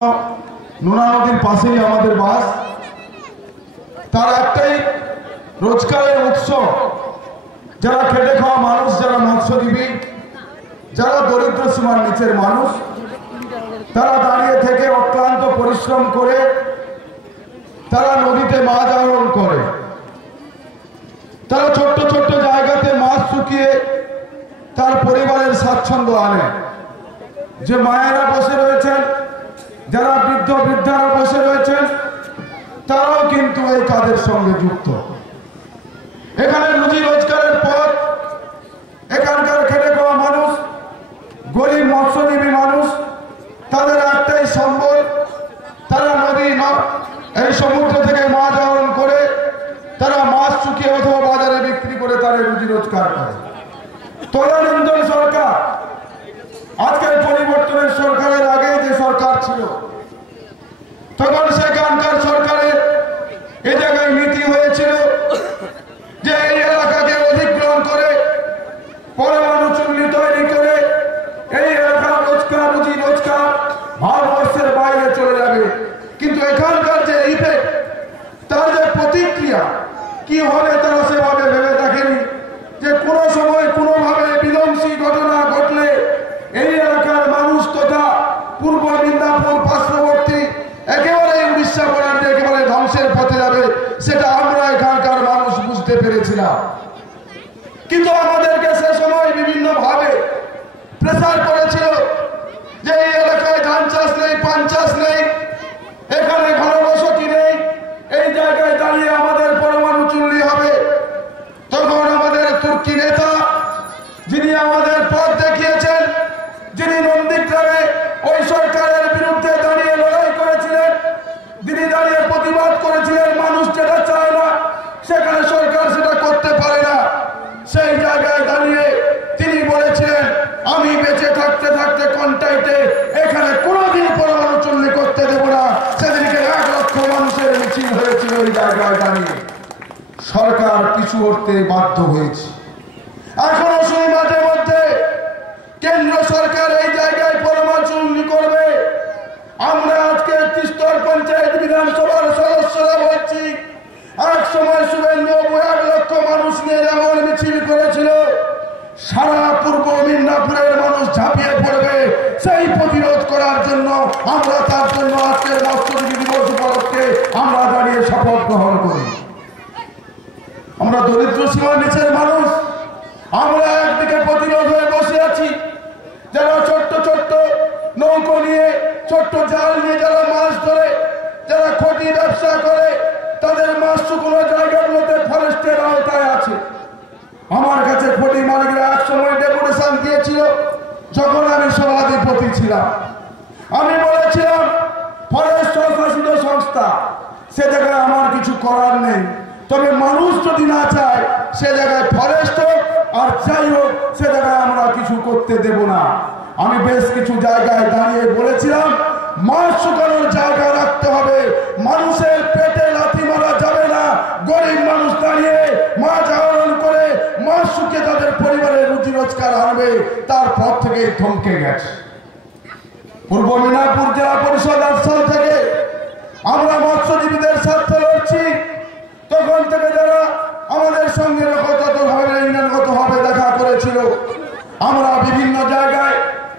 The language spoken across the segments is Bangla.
নোনা নদীর পাশেই আমাদের বাস। তার একটাই রোজগারের উৎস, যারা খেটে খাওয়া মানুষ, যারা মৎস্যজীবী, যারা দরিদ্র সীমার নিচের মানুষ, তারা দাঁড়িয়ে থেকে অক্লান্ত পরিশ্রম করে তারা নদীতে মাছ আহরণ করে। তারা ছোট্ট ছোট্ট জায়গাতে মাছ শুকিয়ে তার পরিবারের স্বাচ্ছন্দ্য আনে। যে মায়েরা বসে রয়েছেন, যারা বৃদ্ধ বৃদ্ধারা বসে রয়েছেন, তারাও কিন্তু এই কাজের সঙ্গে যুক্ত। এখানে রুজি রোজগারের পথ, এখানকার খেটে খাওয়া মানুষ, গরিব মৎস্যজীবী মানুষ, তাদের একটাই সম্বল, তারা নদী এই সমুদ্র থেকে মাছ আহরণ করে তারা মাছ শুকিয়ে অথবা বাজারে বিক্রি করে তাদের রুজি রোজগার করে। তদানীন্তন সরকার, আজকের পরিবর্তনের সরকারের আগে যে সরকার ছিল, তখন সেখানকার সরকারের এ জায়গায় নীতি হয়েছিল যে এই এলাকাকে অধিগ্রহণ করে পরমাণু চুল্লি তৈরি করে এই এলাকার রোজগার রুজি রোজগার ভারতবর্ষের বাইরে চলে যাবে। কিন্তু এখানকার যে ইফেক্ট, তার যে প্রতিক্রিয়া কি হবে, তারা সেভাবে ভেবে দেখেনি যে কোনো সময় কোনোভাবে বিধ্বংসী ঘটনা ঘটলে এই এলাকার মানুষ তথা পূর্ব মিদনাপুর পার্শ্ববর্তী একেবারে উড়িষ্যা বর্ডার একেবারে ধ্বংসের পথে যাবে, সেটা আমরা এখানকার মানুষ বুঝতে পেরেছিলাম। কিন্তু আমাদেরকে সে সময় বিভিন্ন ভাবে প্রেসার করেছিল যে এই এলাকায় ধান চাষ নেই, পান চাষ নেই, এখানে ঘনবসতি নেই, এই জায়গায় দাঁড়িয়ে আমাদের পরমাণু চুল্লি হবে। তখন আমাদের তুর্কি নেতা, যিনি আমাদের পথ দেখিয়েছেন, যিনি নন্দীগ্রামে ওই সরকারের বিরুদ্ধে দাঁড়িয়ে লড়াই করেছিলেন, তিনি দাঁড়িয়ে প্রতিবাদ করেছিলেন, মানুষ যেটা চায় না সেখানে সরকার সেটা করতে পারে না, সেই জায়গায় দাঁড়িয়ে তিনি বলেছিলেন আমি বেঁচে থাকতে থাকতে কন্টাইটে এখানে কোনোদিন পরমাণু চুল্লি করতে দেব না। সেদিনকে 1 লক্ষ মানুষের মিছিল হয়েছিল ওই জায়গায় দাঁড়িয়ে। সরকার পিছু হটতে বাধ্য হয়েছে। এখনো শুনি মাঝে মধ্যে কেন্দ্র সরকার এই জায়গায় পরমাণু চুল্লি করবে। আমরা আজকে তিস্তর পঞ্চায়েত বিধানসভার সদস্যরা বলছি, এক সময় শুভেন্দুবাবু 1 লক্ষ মানুষ নিয়ে যেমন মিছিল করেছিল, সারা পূর্ব মিদনাপুরের মানুষ ঝাঁপিয়ে পড়বে সেই প্রতিরোধ করার জন্য। আমরা তার জন্য আজকের মৎস্যজীবী দিবস উপলক্ষে আমরা দাঁড়িয়ে শপথ গ্রহণ করি। আমরা দরিদ্র সীমার নিচের মানুষ, আমরা একদিকে প্রতিরোধ হয়ে বসে আছি। যারা ছোট্ট ছোট্ট নৌকো নিয়ে, ছোট্ট জাল নিয়ে যারা মাছ ধরে, যারা খটি ব্যবসা করে, তাদের মাছ শুকনো জায়গাগুলোতে ফরেস্টের আওতায় আছে। আমার কাছে খটি মালিকরা এক সময় ডেপুটেশন দিয়েছিল, যখন আমি সভাধিপতি ছিলাম। আমি বলেছিলাম ফরেস্ট স্বশাসিত সংস্থা, সে জায়গায় আমার কিছু করার নেই, তবে মানুষ যদি না চায় সে জায়গায় ফরেস্ট হোক আর যাই হোক, সে জায়গায় আমরা কিছু করতে দেব না। আমি বেশ কিছু জায়গায় দাঁড়িয়ে বলেছিলাম মাছ শুকানোর জায়গা রাখতে হবে, মানুষের পেটে লাথি মারা যাবে না। গরিব মানুষ দাঁড়িয়ে মাছ আহরণ করে মাছ শুকিয়ে তাদের পরিবারের রুজি রোজগার আনবে, তারপর থেকেই থমকে গেছে। পূর্ব মিদনাপুর জেলা পরিষদ সাল থেকে আমরা মৎস্যজীবীদের স্বার্থে লড়ছি। তখন থেকে যারা আমাদের সঙ্গে ভাবে দেখা করেছিল, আমরা বিভিন্ন জায়গায়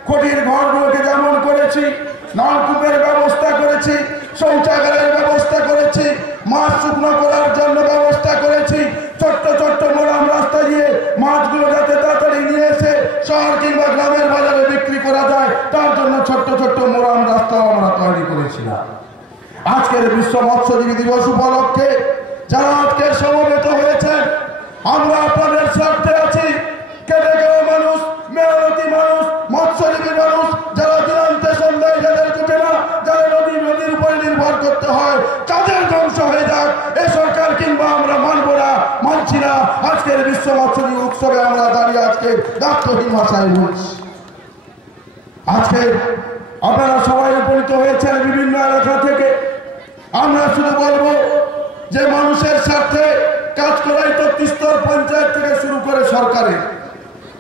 খটির ঘরগুলোকে যেমন করেছি, নলকূপের ব্যবস্থা করেছি, শৌচাগারের ব্যবস্থা করেছি, মাছ শুকনো করার জন্য ব্যবস্থা করেছি, ছোট্ট ছোট্ট মোরাম রাস্তা দিয়ে মাছগুলো যাতে তাড়াতাড়ি নিয়ে এসে শহর কিংবা গ্রামের বাজারে বিক্রি করা যায়, তার জন্য ছোট্ট ছোট্ট মোরাম রাস্তাও আমরা তৈরি করেছিলাম। আজকের বিশ্ব মৎস্যজীবী দিবস উপলক্ষে যারা আজকে সমবেত হয়েছেন, আমরা আপনাদের স্বার্থে আছি। কেটে খাওয়া মানুষ, মেহনতি মানুষ, মৎস্যজীবী মানুষ, যারা দিনান্তে সন্ধ্যায় যাদের জুটে না, যারা নদীর উপরে নির্ভর করতে হয়, তাদের ধ্বংস হয়ে যাক এ সরকার কিংবা আমরা মানব না, মানছি না। আজকের বিশ্ব মৎস্যজীবী উৎসবে আমরা দাঁড়িয়ে আজকে দায়িত্বহীন ভাষায় বলছি। আজকে আপনারা সবাই উপনীত হয়েছেন বিভিন্ন এলাকা থেকে। আমরা শুধু বলবো যে মানুষের স্বার্থে কাজ করাই তো তিস্তর পঞ্চায়েত থেকে শুরু করে সরকারের।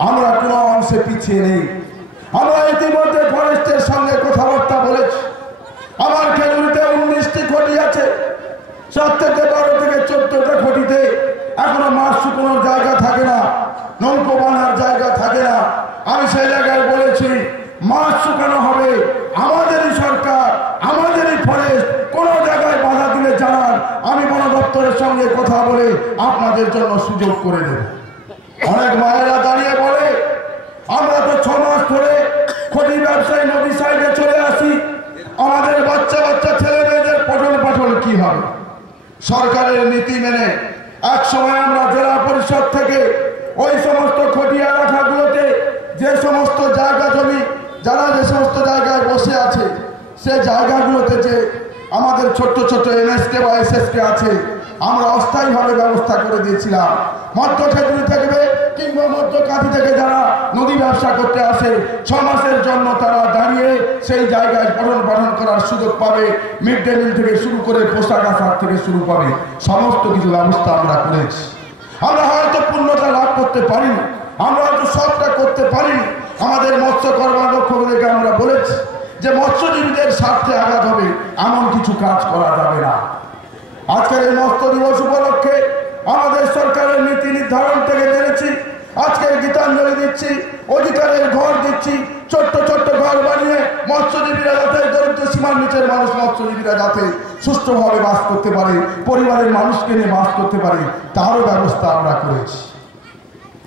আমরা কোনো অংশে পিছিয়ে নেই। আমরা ইতিমধ্যে ফরেস্টের সঙ্গে কথাবার্তা বলেছি। 7 থেকে 12 থেকে 14টা খটিতে এখনো মাছ শুকোনোর জায়গা থাকে না, নৌকো বানার জায়গা থাকে না। আমি সেই জায়গায় বলেছি মাছ শুকানো হবে, আমাদেরই সরকার, আমাদেরই ফরেস্ট, কোনো জায়গায় বাধা দিলে জানান, আমি বন দপ্তরের সঙ্গে কথা বলে আপনাদের জন্য সুযোগ করে দেব। অনেক মায়েরা দাঁড়িয়ে বলে আমরা তো 6 মাস ধরে খটি ব্যবসায়ী নদী সাইডে চলে আসি, আমাদের বাচ্চা বাচ্চা ছেলে মেয়েদের পঠন পাঠন কি হবে? সরকারের নীতি মেনে এক সময় আমরা জেলা পরিষদ থেকে ওই সমস্ত খটিয়া এলাকাগুলোতে যে সমস্ত জায়গা জমি যারা যে সমস্ত জায়গায় বসে আছে সে জায়গাগুলোতে যে আমাদের ছোট্ট ছোট্ট এমএসকে বা এসএসকে আছে আমরা অস্থায়ীভাবে ব্যবস্থা করে দিয়েছিলাম। মধ্য খেজুরি থাকবে কিংবা মধ্য কাঁথি থেকে যারা নদী ব্যবসা করতে আসে 6 মাসের জন্য তারা দাঁড়িয়ে সেই জায়গায় পঠন পাঠন করার সুযোগ পাবে। মিড ডে মিল থেকে শুরু করে পোশাক আশাক থেকে শুরু করে সমস্ত কিছু ব্যবস্থা আমরা করেছি। আমরা হয়তো পূর্ণতা লাভ করতে পারিনি, আমরা হয়তো সবটা করতে পারিনি। আমাদের মৎস্য কর্মরক্ষকদেরকে আমরা বলেছি যে মৎস্যজীবীদের স্বার্থে আঘাত হবে এমন কিছু কাজ করা যাবে না। আজকের এই মৎস্য দিবস উপলক্ষে আমাদের সরকারের নীতি নির্ধারণ থেকে জেনেছি, আজকের গীতাঞ্জলি দিচ্ছি, অধিকারের ঘর দিচ্ছি, ছোট্ট ছোট্ট ঘর বানিয়ে মৎস্যজীবীরা যাতে, দরিদ্র সীমার নিচের মানুষ মৎস্যজীবীরা যাতে সুষ্ঠুভাবে বাস করতে পারে, পরিবারের মানুষকে নিয়ে বাস করতে পারে, তারও ব্যবস্থা আমরা করেছি।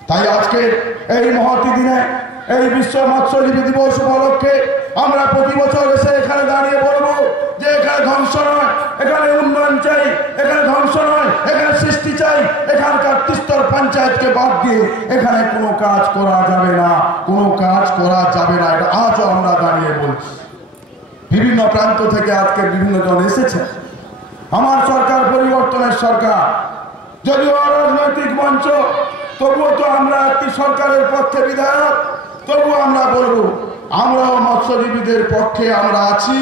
তাই আজকে এই মহতি দিনে এই বিশ্ব মৎস্যজীবী দিবস উপলক্ষে আমরা প্রতি বছর এসে এখানে দাঁড়িয়ে বলবো যে এখানে ধ্বংস নয়, এখানে উন্নয়ন চাই, এখানে ধ্বংস নয়, এখানে সৃষ্টি চাই। এখানকার 3স্তর পঞ্চায়েতকে বাদ দিয়ে এখানে কোনো কাজ করা যাবে না, কোনো কাজ করা যাবে না। এটা আজও আমরা দাঁড়িয়ে বলছি। বিভিন্ন প্রান্ত থেকে আজকে বিভিন্ন জন এসেছে। আমার সরকার পরিবর্তনের সরকার, যদিও রাজনৈতিক মঞ্চ, তবুও তো আমরা একটি সরকারের পক্ষে বিধায়ক, তবুও আমরা বলবো আমরাও মৎস্যজীবীদের পক্ষে আমরা আছি।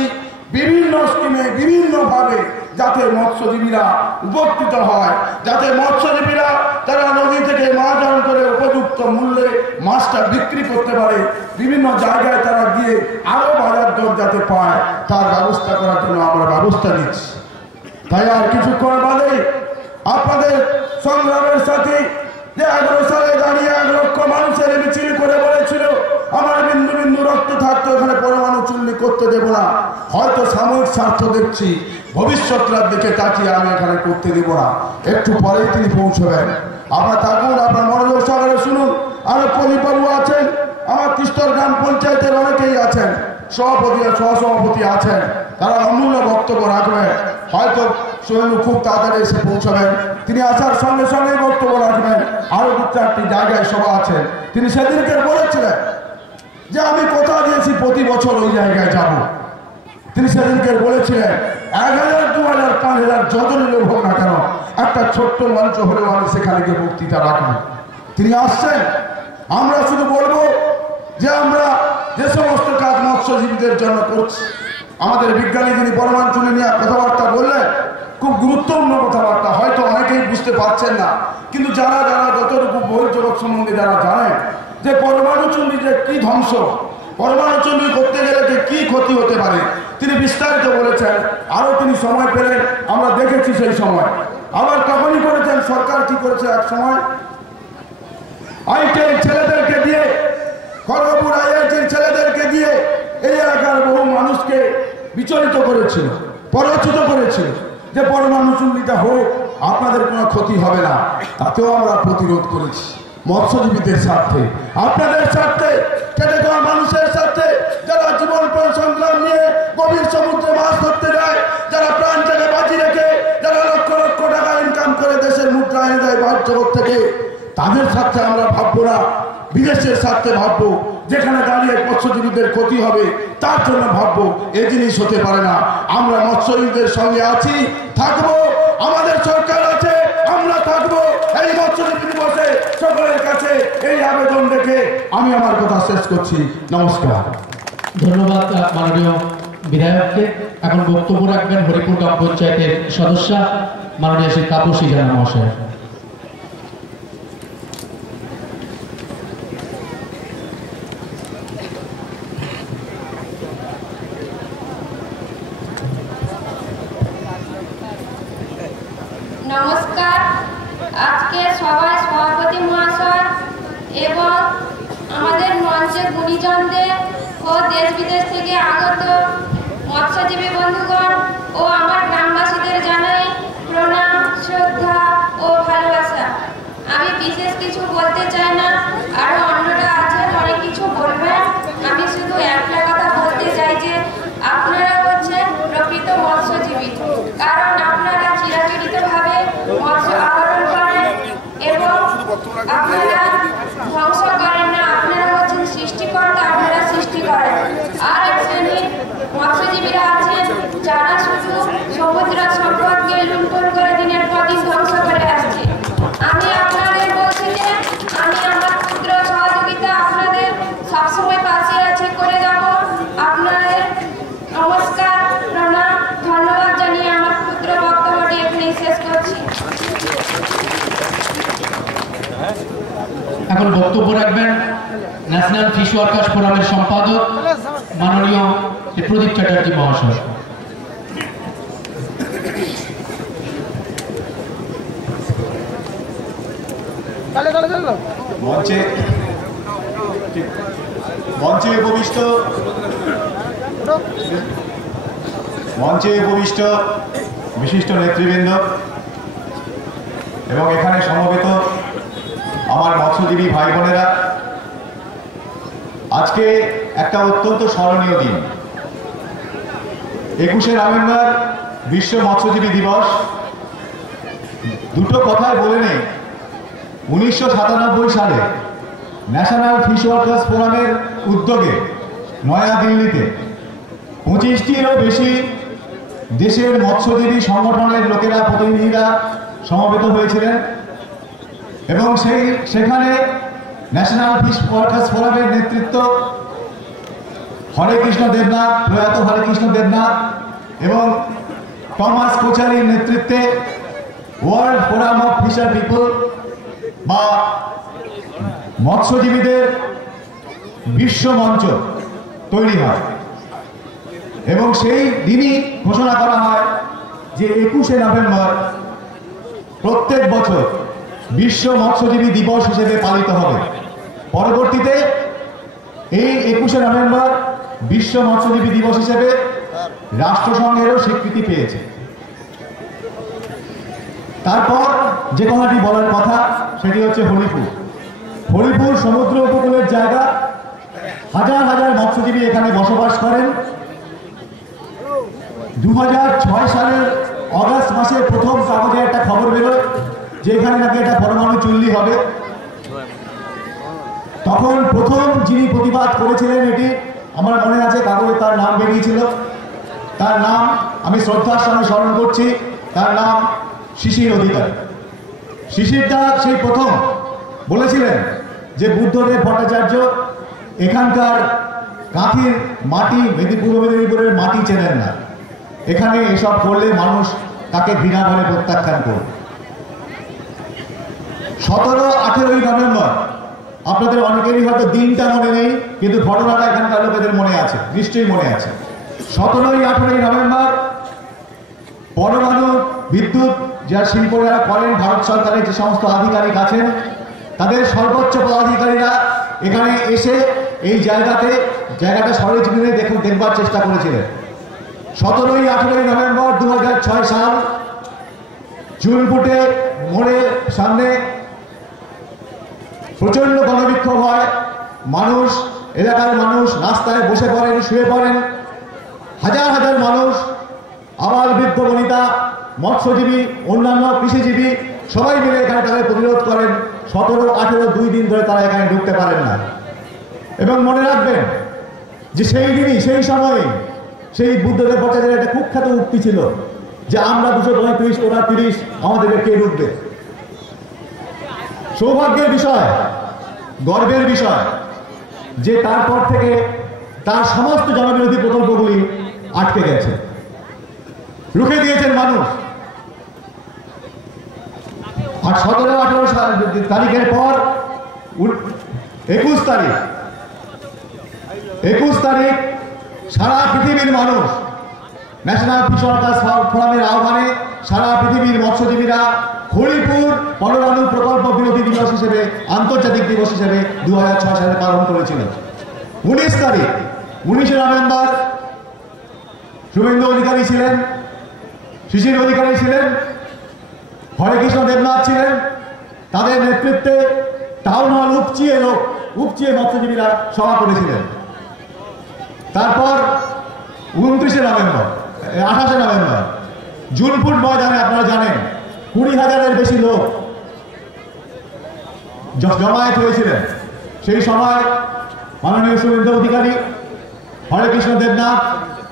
বিভিন্ন স্কিমে বিভিন্নভাবে যাতে মৎস্যজীবীরা উপকৃত হয়, যাতে মৎস্যজীবীরা তারা নদী থেকে মাছ ধরন করে উপযুক্ত মূল্যে মাছটা বিক্রি করতে পারে, বিভিন্ন জায়গায় তারা গিয়ে আরো বাজার দর যাতে পায় তার ব্যবস্থা করার জন্য আমরা ব্যবস্থা নিচ্ছি। তাই আর কিছুক্ষণ বাদে আপনাদের সংগ্রামের সাথে যে 11 সালে দাঁড়িয়ে 1 লক্ষ মানুষের মিছিল করে বলেছিল আমার বিন্দু বিন্দু রক্ত থাকতো এখানে পরমাণু চুল্লি করতে দেব না। হয়তো সাময়িক স্বার্থ দেখছি, ভবিষ্যৎটার দিকে তাকিয়ে আমি এখানে করতে দেব না। একটু পরেই তিনি পৌঁছবেন। আপনার থাকুন, আপনার মনোযোগ সহকারে শুনুন। আরো প্রদীপবাবু আছেন, আমার 3স্তর গ্রাম পঞ্চায়েতের অনেকেই আছেন, সভাপতি আর সহসভাপতি আছেন, তারা অমূল্য বক্তব্য রাখবেন। হয়তো সোহেলু খুব তাড়াতাড়ি এসে পৌঁছাবেন, তিনি আসার সঙ্গে সঙ্গে বক্তব্য রাখবেন। আরো 2-4টি জায়গায় সভা আছেন। তিনি সেদিনকে বলেছিলেন যে আমি কথা দিয়েছি প্রতি বছর ওই জায়গায় যাব। তিনি সেদিনকে বলেছিলেন 1000, 2000, 5000 যতই লোক হোক না কেন একটা ছোট্ট মঞ্চ হলেও আমি সেখানে গিয়ে বক্তৃতা রাখবো। তিনি আসছেন। আমরা শুধু বলবো যে আমরা যে সমস্ত কাজ মৎস্যজীবীদের জন্য করছি, আমাদের বিজ্ঞানী যিনি পরমাণু চুল্লি নিয়ে কথাবার্তা বললেন, খুব গুরুত্বপূর্ণ কথাবার্তা, হয়তো অনেকেই বুঝতে পারছেন না, কিন্তু যারা যারা যতটুকু বহির্জগৎ সম্বন্ধে যারা জানেন যে পরমাণু চুল্লি যে কি ধ্বংস, পরমাণু চুল্লি করতে গেলে যে কি ক্ষতি হতে পারে, তিনি বিস্তারিত বলেছেন। আরো তিনি সময় পেলেন, আমরা দেখেছি সেই সময়। আবার তখনই করেছেন সরকার কি করেছে, এক সময় আইটিআই ছেলেদেরকে দিয়ে, খড়গপুর আইআইটির ছেলেদেরকে দিয়ে এই এলাকার বহু মানুষকে বিচলিত করেছিল, প্ররোচিত করেছিল যে পরমাণু চুল্লিটা হোক, আপনাদের কোনো ক্ষতি হবে না। তাতেও আমরা প্রতিরোধ করেছি মৎস্যজীবীদের স্বার্থে, আপনাদের স্বার্থে, কেটে খাওয়া মানুষের স্বার্থে, যারা জীবন প্রাণ সংগ্রাম নিয়ে গভীর সমুদ্রে মাছ ধরতে যায়, যারা প্রাণটাকে বাঁচিয়ে রেখে, যারা লক্ষ লক্ষ টাকা ইনকাম করে দেশের মুদ্রা এনে দেয় বাহ্য জগৎ থেকে, তাদের স্বার্থে আমরা ভাববো না, বিদেশের স্বার্থে ভাববো। যেখানে দাঁড়িয়ে মৎস্যজীবীদের ক্ষতি হবে তার জন্য ভাববো, এ জিনিস হতে পারে না। আমরা মৎস্যজীবীদের সঙ্গে আছি, থাকবো, আমাদের সরকার আছে, আমরা থাকবো। এই মৎস্যজীবী দিবসে সকলের কাছে এই আবেদন রেখে আমি আমার কথা শেষ করছি। নমস্কার। ধন্যবাদ মাননীয় বিধায়ককে। এখন বক্তব্য রাখবেন হরিপুর গ্রাম পঞ্চায়েতের সদস্য মাননীয় শ্রী তাপসী জানা মহাশয়। নমস্কার। আজকে সবাই সভাপতি মহাশয় এবং আমাদের মঞ্চে গুণীজনদের ও দেশ বিদেশ থেকে আগত মৎস্যজীবী বন্ধুগণ ও আমার গ্রামবাসীদের জানাই প্রণাম, শ্রদ্ধা ও ভালোবাসা। আমি বিশেষ কিছু বলতে চাই না, আরো অন্যরা আছেন অনেক কিছু বলবেন। আমি শুধু একটা কথা বলতে চাই যে আপনারা হচ্ছেন প্রকৃত মৎস্যজীবী, কারণ আপনারা চিরাচরিতভাবে মৎস্য আহরণ করেন এবং আপনারা ধ্বংস করেন না। আপনারা হচ্ছেন সৃষ্টিকর্তা, আপনারা সৃষ্টি করেন। আর এক শ্রেণীর মৎস্যজীবীরা আছেন যারা শুধু সমুদ্র সম্পদকে লুণ্ঠন করে দিনের পর দিন ধ্বংস করে আসছে। আমি আপনাদের বলছি যে আমি আমার ক্ষুদ্র সহযোগিতা আপনাদের সবসময় পাশে আছে, করে যাব। আপনাদের নমস্কার, প্রণাম, ধন্যবাদ জানিয়ে আমার ক্ষুদ্র বক্তব্যটি এখানেই শেষ করছি। এখন বক্তব্য রাখবেন ন্যাশনাল ফিশ ওয়ার্কার্স ফোরামের সম্পাদক মাননীয় প্রদীপ চ্যাটার্জি মহাশয়। মঞ্চে উপবিষ্ট বিশিষ্ট নেতৃবৃন্দ এবং এখানে সমবেত আমার মৎস্যজীবী ভাই বোনেরা, আজকে একটা অত্যন্ত স্মরণীয় দিন। 21শে নভেম্বর বিশ্ব মৎস্যজীবী দিবস। দুটো কথাই বলে নেই, 1997 সালে ন্যাশনাল ফিশ ওয়ার্কার্স ফোরামের উদ্যোগে নয়াদিল্লিতে 25টিরও বেশি দেশের মৎস্যজীবী সংগঠনের লোকেরা, প্রতিনিধিরা সমবেত হয়েছিলেন এবং সেখানে ন্যাশনাল ফিশ ওয়ার্কার্স ফোরামের নেতৃত্ব হরেকৃষ্ণ দেবনাথ, প্রয়াত হরেকৃষ্ণ দেবনাথ এবং টমাস কোচারির নেতৃত্বে World Forum of Fisher People বা মৎস্যজীবীদের বিশ্ব মঞ্চ তৈরি হয় এবং সেই দিনই ঘোষণা করা হয় যে 21শে নভেম্বর প্রত্যেক বছর বিশ্ব মৎস্যজীবী দিবস হিসেবে পালিত হবে। পরবর্তীতে এই 21শে নভেম্বর বিশ্ব মৎস্যজীবী দিবস হিসেবে রাষ্ট্রসংঘেরও স্বীকৃতি পেয়েছে। তারপর যে কথাটি বলার কথা সেটি হচ্ছে হরিপুর। হরিপুর সমুদ্র উপকূলের জায়গা, হাজার হাজার মৎস্যজীবী এখানে বসবাস করেন। 2006 সালের অগাস্ট মাসে প্রথম কাগজে একটা খবর বেরোয় যে এখানে নাকি একটা পরমাণু চুল্লি হবে। তখন প্রথম যিনি প্রতিবাদ করেছিলেন, এটি আমার মনে আছে, কাগজে তার নাম বেরিয়েছিল। তার নাম আমি শ্রদ্ধার সঙ্গে স্মরণ করছি, তার নাম শিশির অধিকারী। শিশিরদা সেই প্রথম বলেছিলেন যে বুদ্ধদেব ভট্টাচার্য এখানকার কাঁথির মাটি, পূর্ব মেদিনীপুরের মাটি চেনেন না, এখানে এসব করলে মানুষ তাকে ঘৃণা বলে প্রত্যাখ্যান করবে। 17-18 নভেম্বর, আপনাদের অনেকেরই হয়তো দিনটা মনে নেই, কিন্তু ঘটনাটা এখানকার লোকেদের মনে আছে, নিশ্চয়ই মনে আছে। 17-18 নভেম্বর পরমাণু বিদ্যুৎ যা শিল্পরা করেন, ভারত সরকারের যে সমস্ত আধিকারিক আছেন তাদের সর্বোচ্চ পদাধিকারীরা এখানে এসে এই জায়গাটা সরেজমিনে দেখবার চেষ্টা করেছিলেন। 17-18 নভেম্বর 2006 সাল চুলপুটে মোড়ের সামনে প্রচন্ড গণবিক্ষোভ হয়। মানুষ, এলাকার মানুষ রাস্তায় বসে পড়েন, শুয়ে পড়েন। হাজার হাজার মানুষ, আবাল বৃদ্ধ বনিতা, মৎস্যজীবী, অন্যান্য কৃষিজীবী সবাই মিলে এখানে তাদের প্রতিরোধ করেন। 17-18 2 দিন ধরে তারা এখানে ঢুকতে পারেন না। এবং মনে রাখবেন যে সেই দিনই, সেই সময় সেই বুদ্ধদেব ভট্টাচার্যের একটা কুখ্যাত উক্তি ছিল যে আমরা 235, ওরা 30, আমাদেরকে কে ঢুকবে। সৌভাগ্যের বিষয়, গর্বের বিষয় যে তারপর থেকে তার সমস্ত জনবিরোধী প্রকল্পগুলি আটকে গেছে, রুখে দিয়েছেন মানুষ। আর 17-18 তারিখের পর 21 তারিখ সারা পৃথিবীর মানুষ ন্যাশনাল ফিশ ওয়ার্কার্স ফোরামের আহ্বানে সারা পৃথিবীর মৎস্যজীবীরা হরিপুর পরমাণু প্রকল্প বিরোধী দিবস হিসেবে, আন্তর্জাতিক দিবস হিসেবে 2006 সালে পালন করেছিল। 19 তারিখ 19শে নভেম্বর শুভেন্দু অধিকারী ছিলেন, শিশির অধিকারী ছিলেন, হরেকৃষ্ণ দেবনাথ ছিলেন। তাদের নেতৃত্বে টাউন হল উপচিয়ে মৎস্যজীবীরা সভা করেছিলেন। তারপর 29শে নভেম্বর 28শে নভেম্বর জুনপুট ময়দানে আপনারা জানেন 20,000-এর বেশি লোক জমায়েত হয়েছিলেন। সেই সময় মাননীয় শুভেন্দু অধিকারী, হরেকৃষ্ণ দেবনাথ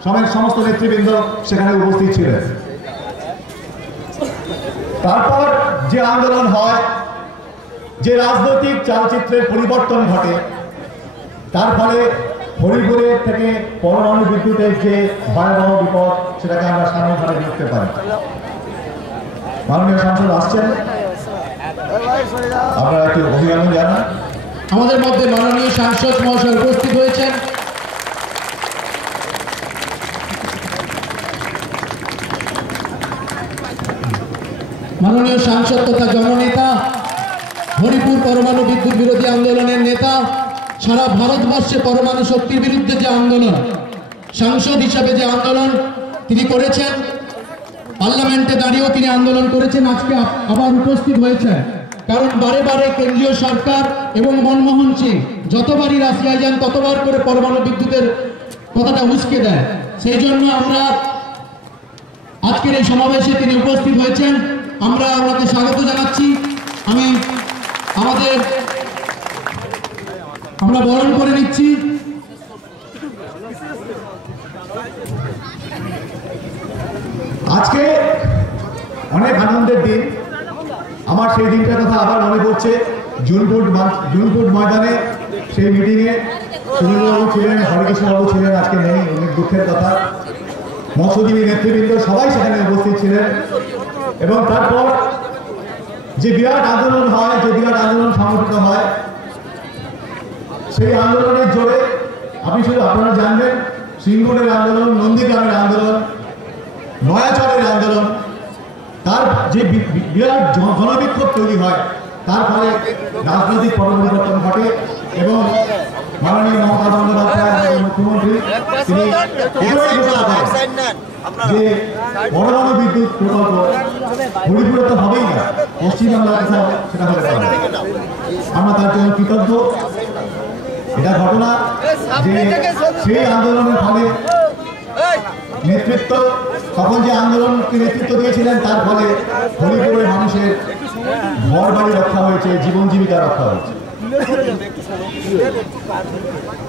সমেত সমস্ত নেতৃবৃন্দ সেখানে উপস্থিত ছিলেন। তারপর যে আন্দোলন হয়, যে রাজনৈতিক চালচিত্রের পরিবর্তন ঘটে, তার ফলে হরিপুরের থেকে পরমাণু বিদ্যুতের যে ভয়াবহ বিপদ সেটাকে আমরা সামনে দেখতে পাই। মাননীয় সাংসদ আসছেন, আমরা একটু অভিনন্দন জানাই। আমাদের মধ্যে মাননীয় সাংসদ মহাশয় উপস্থিত হয়েছেন। মাননীয় সাংসদ তথা জননেতা, হরিপুর পরমাণু বিদ্যুৎ বিরোধী আন্দোলনের নেতা, সারা ভারতবর্ষে পরমাণু শক্তির বিরুদ্ধে যে আন্দোলন, সাংসদ হিসাবে যে আন্দোলন তিনি করেছেন, পার্লামেন্টে দাঁড়িয়েও তিনি আন্দোলন করেছেন, আজকে আবার উপস্থিত হয়েছেন। কারণ বারে বারে কেন্দ্রীয় সরকার এবং মনমোহন সিং যতবারই রাশিয়ায় যান ততবার করে পরমাণু বিদ্যুতের কথাটা উস্কে দেয়। সেই জন্য আমরা আজকের এই সমাবেশে তিনি উপস্থিত হয়েছেন, আমরা ওনাকে স্বাগত জানাচ্ছি। আমরা বরণ করে নিচ্ছি। আজকে অনেক আনন্দের দিন। আমার সেই দিনটার কথা আবার মনে পড়ছে। জুনপুট ময়দানে সেই মিটিংয়ে সুনীলবাবু ছিলেন, হরেকৃষ্ণবাবু ছিলেন, আজকে নেই, অনেক দুঃখের কথা। মৎস্যজীবী নেতৃবৃন্দ সবাই সেখানে উপস্থিত ছিলেন। এবং তারপর যে বিরাট আন্দোলন হয়, যে বিরাট আন্দোলন সংগঠিত হয়, সেই আন্দোলনের জোরে আপনারা জানবেন সিঙ্গুরের আন্দোলন, নন্দীগ্রামের আন্দোলন, নয়াচরের আন্দোলন, তার যে বিরাট গণবিক্ষোভ তৈরি হয়, তার ফলে রাজনৈতিক পরিবর্তন ঘটে এবং মাননীয় মমতা বন্দ্যোপাধ্যায় মুখ্যমন্ত্রী তিনি যে পরমাণু বিদ্যুৎ প্রকল্প হরিপুরে তো হবেই না, পশ্চিমবাংলার কোথাও সেটা হতে পারে। আমরা তার জন্য কৃতজ্ঞ। এটা ঘটনা যে সেই আন্দোলনের ফলে নেতৃত্ব, তখন যে আন্দোলনকে নেতৃত্ব দিয়েছিলেন, তার ফলে হরিপুরের মানুষের ঘর বাড়ি রক্ষা হয়েছে, জীবন জীবিকা রক্ষা হয়েছে।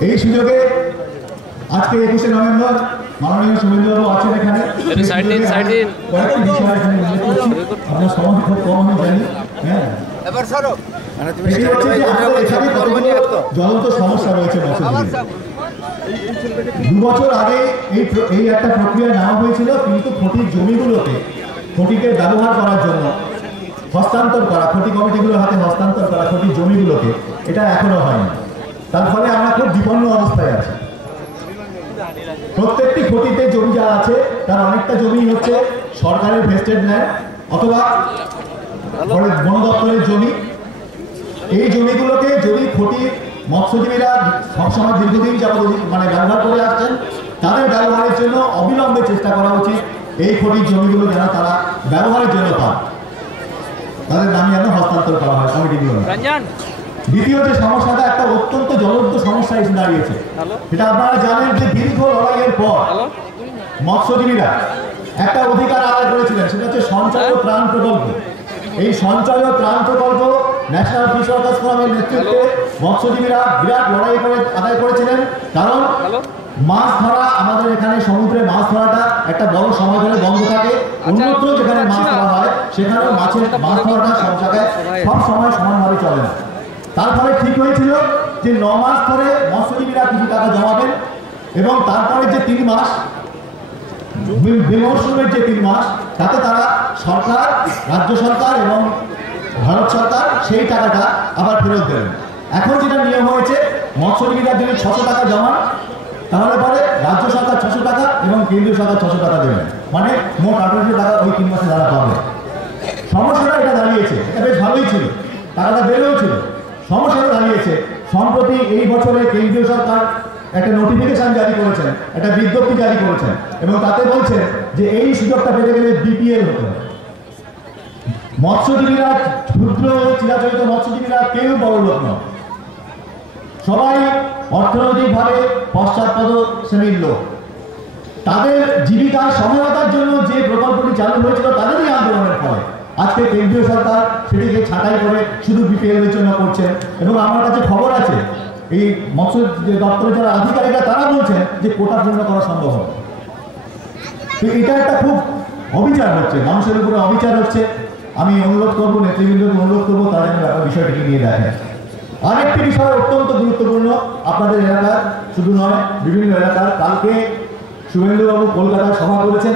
এই সুযোগে আজকে 21শে নভেম্বর মাননীয় শুভেন্দুবাবু আছেন এখানে, কয়েকটি বিষয় এখানে উল্লেখ করছি। আপনার সময় খুব কম আমি জানি। হ্যাঁ, এখানে কতগুলো জ্বলন্ত সমস্যা রয়েছে মৎস্যজীবীদের। 2 বছর আগে এই একটা প্রক্রিয়া নেওয়া হয়েছিল, কিন্তু খটির জমিগুলোকে খটিকে ব্যবহার করার জন্য হস্তান্তর করা, খটি কমিটিগুলোর হাতে হস্তান্তর করা খটির জমিগুলোকে, এটা এখনো হয়নি। তার ফলে আমরা খুব বিপন্ন অবস্থায় আছি। প্রত্যেকটি খটিতে জমি যা আছে তার অনেকটা জমি হচ্ছে সরকারের ভেস্টেড ল্যান্ড অথবা বন দপ্তরের জমি। এই জমিগুলোকে যদি খটি মৎস্যজীবীরা সবসময় দীর্ঘদিন যাবত ব্যবহার করে আসছেন, তাদের ব্যবহারের জন্য অবিলম্বে চেষ্টা করা উচিত এই খটির জমিগুলো যেন তারা ব্যবহারের জন্য পান, তাদের নামে যেন হস্তান্তর করা হয় কমিটিগুলো। দ্বিতীয় যে সমস্যাটা, একটা অত্যন্ত জ্বলন্ত সমস্যা এসে দাঁড়িয়েছে, সেটা আপনারা জানেন যে দীর্ঘ লড়াইয়ের পর মৎস্যজীবীরা একটা অধিকার আদায় করেছিলেন, সেটা হচ্ছে সঞ্চয় ত্রাণ প্রকল্প। এই সঞ্চয় ত্রাণ প্রকল্প ন্যাশনাল ফিশ ওয়ার্কার্স ফোরামের নেতৃত্বে মৎস্যজীবীরা বিরাট লড়াই করে আদায় করেছিলেন। কারণ মাছ ধরা, আমাদের এখানে সমুদ্রে মাছ ধরাটা একটা বড় সময় ধরে বন্ধ থাকে। অন্যত্র যেখানে মাছ ধরা হয় সেখানে মাছ ধরাটা সব জায়গায় সব সময় সমানভাবে চলে না। তার ফলে ঠিক হয়েছিল যে 9 মাস ধরে মৎস্যজীবীরা কিছু টাকা জমাবেন এবং তারপরে যে 3 মাস বেমরশুমের যে 3 মাস, তাতে তারা সরকার, রাজ্য সরকার এবং ভারত সরকার সেই টাকাটা আবার ফেরত দেবেন। এখন যেটা নিয়ম হয়েছে, মৎস্যজীবীরা যদি 600 টাকা জমান, তাহলে পরে রাজ্য সরকার 600 টাকা এবং কেন্দ্রীয় সরকার 600 টাকা দেবেন, মানে মোট 1800 টাকা ওই 3 মাসে তারা পাবে। সমস্যাটা এটা দাঁড়িয়েছে, এটা বেশ ভালোই ছিল, টাকাটা বেড়েও ছিল। সমস্যাটা দাঁড়িয়েছে সম্প্রতি এই বছরে কেন্দ্রীয় সরকার একটা নোটিফিকেশন জারি করেছেন, একটা বিজ্ঞপ্তি জারি করেছেন, এবং তাতে বলছেন যে এই সুযোগটা পেতে গেলে বিপিএল হতে হবে। মৎস্যজীবীরা, ক্ষুদ্র চিরাচরিত মৎস্যজীবীরা কেউ বড় লোক নয়, সবাই অর্থনৈতিকভাবে পশ্চাৎপদ শ্রেণীর লোক। তাদের জীবিকার সহায়তার জন্য যে প্রকল্পটি চালু হয়েছিল তাদেরই আন্দোলনের ফলে আজকে কেন্দ্রীয় সরকার সেটিকে ছাঁটাই করে শুধু বিপিএল এর জন্য করছেন। এবং আমার কাছে খবর আছে এই মৎস্য দপ্তরের যারা আধিকারিকরা তারা বলছেন যে কোটার জন্য করা সম্ভব হবে। তো এটা একটা খুব অবিচার হচ্ছে, মানুষের উপরে অবিচার হচ্ছে। আমি অনুরোধ করবো, নেতৃবৃন্দকে অনুরোধ করবো তারা যেন বিষয়টিকে নিয়ে দেখেন। আরেকটি বিষয় অত্যন্ত গুরুত্বপূর্ণ, আপনাদের এলাকার শুধু নয়, বিভিন্ন এলাকার। কালকে শুভেন্দুবাবু কলকাতায় সভা করেছেন,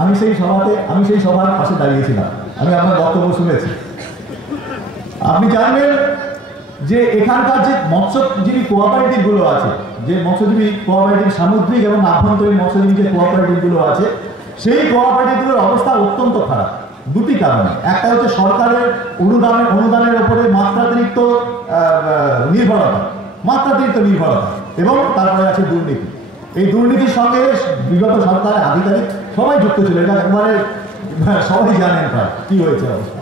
আমি সেই সভার পাশে দাঁড়িয়েছিলাম, আমি আপনার বক্তব্য শুনেছি। আপনি জানবেন যে এখানকার যে মৎস্যজীবী কোঅপারেটিভগুলো আছে, যে মৎস্যজীবী কোঅপারেটিভ, সামুদ্রিক এবং আভ্যন্তরীণ মৎস্যজীবী যে কোঅপারেটিভগুলো আছে, সেই কোঅপারেটিভগুলোর অবস্থা অত্যন্ত খারাপ দুটি কারণে। একটা হচ্ছে সরকারের অনুদানের উপরে মাত্রাতিরিক্ত নির্ভরতা, এবং তারপরে আছে দুর্নীতি। এই দুর্নীতির সঙ্গে বিগত সরকারের আধিকারিক সবাই যুক্ত ছিল, এটা একবারে সবাই জানেন প্রায় কি হয়েছে অবস্থা।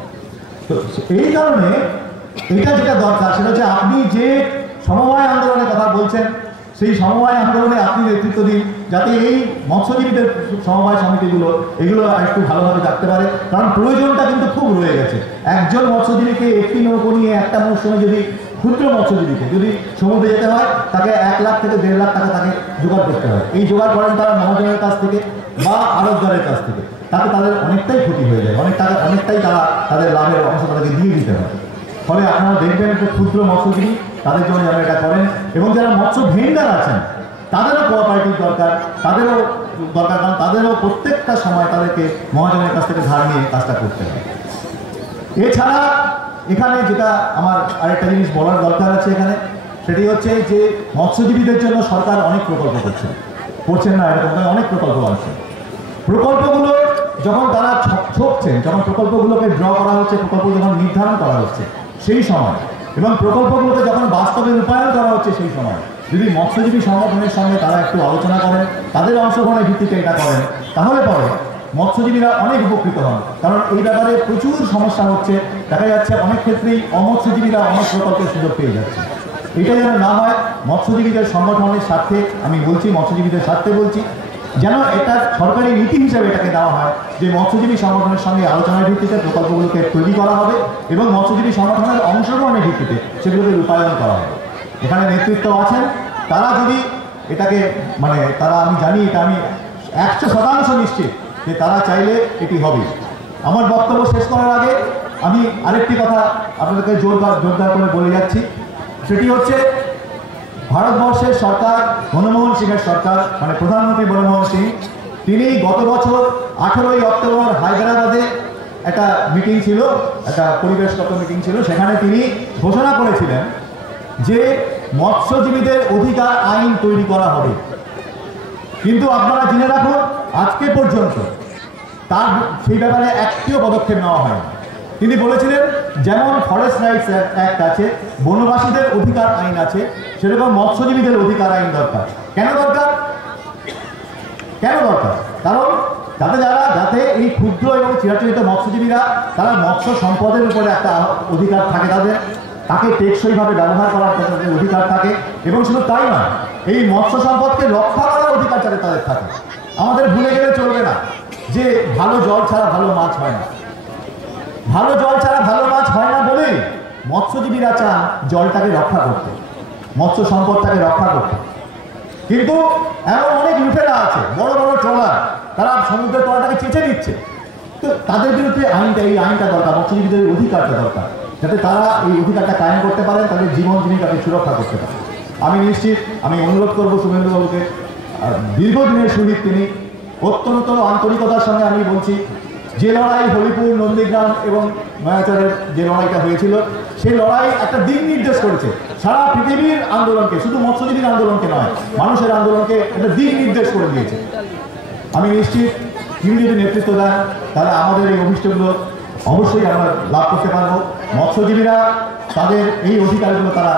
তো এই কারণে এটা যেটা দরকার সেটা হচ্ছে আপনি যে সমবায় আন্দোলনের কথা বলছেন, সেই সমবায় আন্দোলনে আপনি নেতৃত্ব দিন, যাতে এই মৎস্যজীবীদের সমবায় সমিতিগুলো এগুলো একটু ভালোভাবে থাকতে পারে। কারণ প্রয়োজনটা কিন্তু খুব রয়ে গেছে। একজন মৎস্যজীবীকে একটি নৌকো নিয়ে একটা মৌসুমে যদি, ক্ষুদ্র মৎস্যজীবীকে যদি সমুদ্রে যেতে হয়, তাকে 1 লাখ থেকে 1.5 লাখ টাকা তাকে জোগাড় করতে হয়। এই জোগাড় করেন তারা মহাজনের কাছ থেকে বা আড়তদারের কাছ থেকে, তাতে তাদের অনেকটাই ক্ষতি হয়ে যায়, অনেকটাই তারা তাদের লাভের অংশ তাদেরকে দিয়ে দিতে হয়। ফলে আপনারা দেখবেন যে ক্ষুদ্র মৎস্যজীবী তাদের জন্য যেন এটা করেন, এবং যারা মৎস্য ভেন্ডার আছেন তাদেরও কোঅপারেটিভ দরকার, কারণ তাদেরও প্রত্যেকটা সময় তাদেরকে মহাজনের কাছ থেকে ধার নিয়ে কাজটা করতে হয়। এছাড়া এখানে যেটা আমার আরেকটা জিনিস বলার দরকার আছে এখানে, সেটি হচ্ছে যে মৎস্যজীবীদের জন্য সরকার অনেক প্রকল্প করছেন না, এরকম অনেক প্রকল্প আছে। প্রকল্পগুলো যখন তারা ছকছেন, যখন প্রকল্পগুলোকে ড্র করা হচ্ছে, প্রকল্প যখন নির্ধারণ করা হচ্ছে সেই সময়, এবং প্রকল্পগুলোকে যখন বাস্তবে রূপায়ণ করা হচ্ছে সেই সময়, যদি মৎস্যজীবী সংগঠনের সঙ্গে তারা একটু আলোচনা করেন, তাদের অংশগ্রহণের ভিত্তিতে এটা করেন, তাহলে পরে মৎস্যজীবীরা অনেক উপকৃত হন। কারণ এই ব্যাপারে প্রচুর সমস্যা হচ্ছে, দেখা যাচ্ছে অনেক ক্ষেত্রেই অমৎস্যজীবীরা অনেক প্রকল্পের সুযোগ পেয়ে যাচ্ছে। এটা যেন না হয়, মৎস্যজীবীদের সংগঠনের স্বার্থে আমি বলছি, মৎস্যজীবীদের স্বার্থে বলছি, যেন এটা সরকারি নীতি হিসেবে এটাকে দেওয়া হয় যে মৎস্যজীবী সংগঠনের সঙ্গে আলোচনার ভিত্তিতে প্রকল্পগুলোকে তৈরি করা হবে, এবং মৎস্যজীবী সংগঠনের অংশগ্রহণের ভিত্তিতে সেগুলোকে রূপায়ণ করা হবে। এখানে নেতৃত্ব আছেন, তারা যদি এটাকে তারা, আমি জানি, এটা আমি 100% নিশ্চিত যে তারা চাইলে এটি হবে। আমার বক্তব্য শেষ করার আগে আমি আরেকটি কথা আপনাদেরকে জোরদার করে বলে যাচ্ছি, সেটি হচ্ছে ভারতবর্ষের সরকার, মনমোহন সিংয়ের সরকার, প্রধানমন্ত্রী মনমোহন সিং, তিনি গত বছর 18ই অক্টোবর হায়দ্রাবাদে একটা মিটিং ছিল, একটা পরিবেশগত মিটিং ছিল, সেখানে তিনি ঘোষণা করেছিলেন যে মৎস্যজীবীদের অধিকার আইন তৈরি করা হবে। কিন্তু আপনারা জেনে রাখুন, আজকে পর্যন্ত তার সেই ব্যাপারে একটিও পদক্ষেপ নেওয়া হয়নি। তিনি বলেছিলেন যেমন ফরেস্ট রাইটস অ্যাক্ট আছে, বনবাসীদের অধিকার আইন আছে, সেরকম মৎস্যজীবীদের অধিকার আইন দরকার। কেন দরকার? কারণ যাতে এই ক্ষুদ্র এবং চিরাচরিত মৎস্যজীবীরা, তারা মৎস্য সম্পদের উপরে একটা অধিকার থাকে, তাকে টেকসইভাবে ব্যবহার করার তাদের অধিকার থাকে, এবং শুধু তাই নয়, এই মৎস্য সম্পদকে রক্ষা করার অধিকার যাতে তাদের থাকে। আমাদের ভুলে গেলে চলবে না যে ভালো জল ছাড়া ভালো মাছ হয় না। ভালো জল ছাড়া ভালো মাছ হয় না বলেই মৎস্যজীবীরা চান জলটাকে রক্ষা করতে, মৎস্য সম্পদটাকে রক্ষা করতে। কিন্তু এমন অনেক লুটেরা আছে, বড় বড় ট্রলার, তারা সমুদ্রের তলটাকে চেঁচে দিচ্ছে। তো তাদের বিরুদ্ধে এই আইনটা দরকার, মৎস্যজীবীদের অধিকারটা দরকার, যাতে তারা এই অধিকারটা কায়েম করতে পারেন, তাদের জীবন জীবিকাকে সুরক্ষা করতে পারেন। আমি নিশ্চিত, আমি অনুরোধ করবো শুভেন্দুবাবুকে, দীর্ঘদিনের সহিত তিনি অত্যন্ত আন্তরিকতার সঙ্গে আমি বলছি, যে লড়াই হরিপুর, নন্দীগ্রাম এবং নয়াচরের যে লড়াইটা হয়েছিল, সেই লড়াই একটা দিক নির্দেশ করেছে সারা পৃথিবীর আন্দোলনকে, শুধু মৎস্যজীবীর আন্দোলনকে নয়, মানুষের আন্দোলনকে একটা দিক নির্দেশ করে দিয়েছে। আমি নিশ্চিত তিনি যদি নেতৃত্ব দেন, তাহলে আমাদের এই অভিষ্টগুলো অবশ্যই আমরা লাভ করতে পারবো। মৎস্যজীবীরা তাদের এই অধিকারগুলো তারা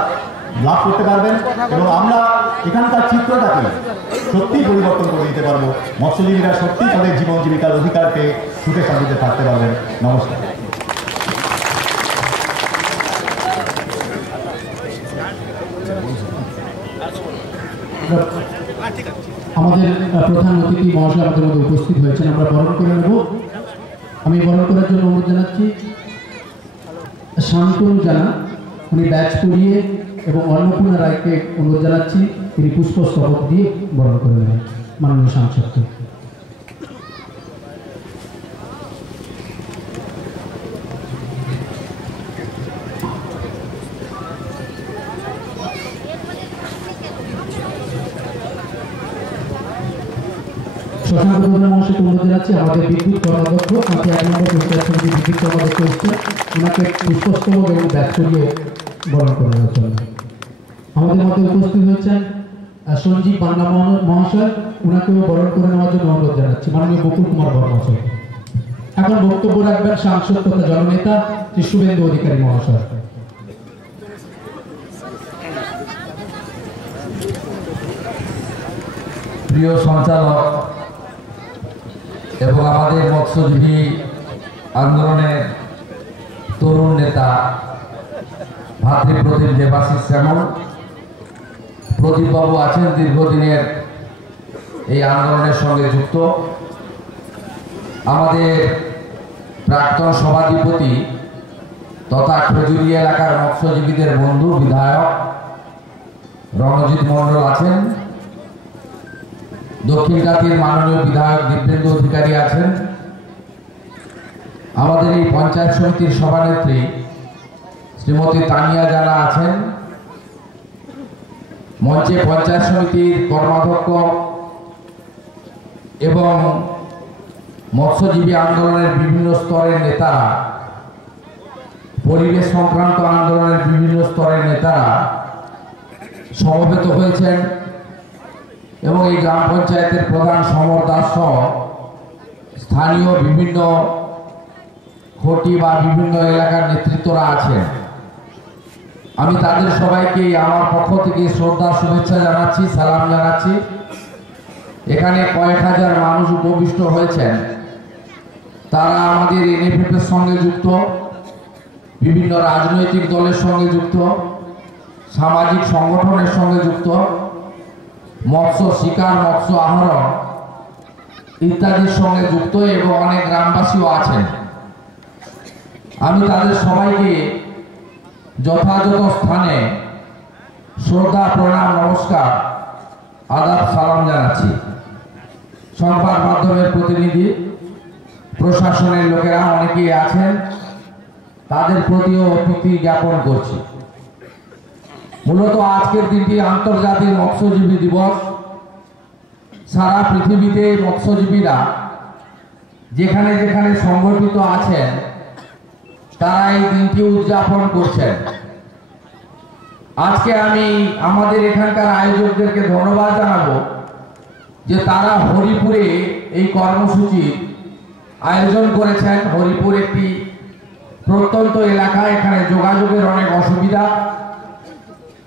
লাভ করতে পারবেন এবং আমরা এখানকার চিত্রটাকে সত্যি পরিবর্তন করে দিতে পারবো। মৎস্যজীবীরা সত্যি তাদের জীবন জীবিকার অধিকার পেয়ে সুখে শান্তিতে থাকতে পারবেন। নমস্কার। আমাদের প্রধান অতিথি মহাশয় আমাদের মধ্যে উপস্থিত হয়েছেন, আমরা বরণ করে নেব। আমি বরণ করার জন্য অনুরোধ জানাচ্ছি শান্তনু জানা, উনি ব্যাচ পরিয়ে, এবং অন্নপূর্ণা রায়কে অনুরোধ জানাচ্ছি তিনি পুষ্পস্তবক দিয়ে বরণ করে নেবেন মাননীয় সাংসদকে। শশাঙ্ক প্রধান মহাশয়কে অনুরোধ জানাচ্ছি আমাদের বিদ্যুৎ কর্মাধ্যক্ষ 1 নম্বর পঞ্চায়েত সমিতির বিদ্যুৎ কর্মাধ্যক্ষ এসছেন, ওনাকে পুষ্পস্তবক এবং ব্যাচ করিয়ে বরণ করে নেওয়ার জন্য। আমাদের মধ্যে উপস্থিত হয়েছেন সঞ্জীব বাংলা মহাশয়, ওনাকেও বরণ করে নেওয়ার জন্য অনুরোধ জানাচ্ছি মাননীয় বকুল কুমার মহাশয়। এখন বক্তব্য রাখবেন সাংসদ তথা জননেতা শ্রী শুভেন্দু অধিকারী মহাশয়। প্রিয় সঞ্চালক এবং আমাদের মৎস্যজীবী আন্দোলনের তরুণ নেতা ভাতৃপ্রতিম দেবাশিস শ্যামল, প্রদীপবাবু আছেন দীর্ঘদিনের এই আন্দোলনের সঙ্গে যুক্ত, আমাদের প্রাক্তন সভাধিপতি তথা খেজুরি এলাকার মৎস্যজীবীদের বন্ধু বিধায়ক রণজিৎ মণ্ডল আছেন, দক্ষিণ কাতির মাননীয় বিধায়ক দিব্যেন্দু অধিকারী আছেন, আমাদের এই পঞ্চায়েত সমিতির সভানেত্রী শ্রীমতী তানিয়া জানা আছেন, মঞ্চে পঞ্চায়েত সমিতির কর্মাধ্যক্ষ এবং মৎস্যজীবী আন্দোলনের বিভিন্ন স্তরের নেতারা, পরিবেশ সংক্রান্ত আন্দোলনের বিভিন্ন স্তরের নেতারা সমবেত হয়েছেন এবং এই গ্রাম পঞ্চায়েতের প্রধান সমর দাস সহ স্থানীয় বিভিন্ন ঘটি বা বিভিন্ন এলাকার নেতৃত্বরা আছেন। আমি তাদের সবাইকে আমার পক্ষ থেকে শ্রদ্ধা শুভেচ্ছা জানাচ্ছি, সালাম জানাচ্ছি। এখানে কয়েক হাজার মানুষ উপবিষ্ট হয়েছেন, তারা আমাদের এনএফএফ-এর সঙ্গে যুক্ত, বিভিন্ন রাজনৈতিক দলের সঙ্গে যুক্ত, সামাজিক সংগঠনের সঙ্গে যুক্ত, মৎস্য শিকার, মৎস্য আহরণ ইত্যাদির সঙ্গে যুক্ত এবং অনেক গ্রামবাসীও আছেন। আমি তাদের সবাইকে যথাযথ স্থানে শ্রদ্ধা, প্রণাম, নমস্কার, আদাব, সালাম জানাচ্ছি। সংবাদ মাধ্যমের প্রতিনিধি, প্রশাসনের লোকেরা অনেকেই আছেন, তাদের প্রতিও প্রীতি জ্ঞাপন করছি। মূলত আজকের দিনটি আন্তর্জাতিক মৎস্যজীবী দিবস। সারা পৃথিবীতে মৎস্যজীবীরা যেখানে যেখানে সংগঠিত আছেন তারা এই দিনটি উদযাপন করছেন। আজকে আমি আমাদের এখানকার আয়োজকদেরকে ধন্যবাদ জানাবো যে তারা হরিপুরে এই কর্মসূচির আয়োজন করেছেন। হরিপুর একটি প্রত্যন্ত এলাকা, এখানে যোগাযোগের অনেক অসুবিধা,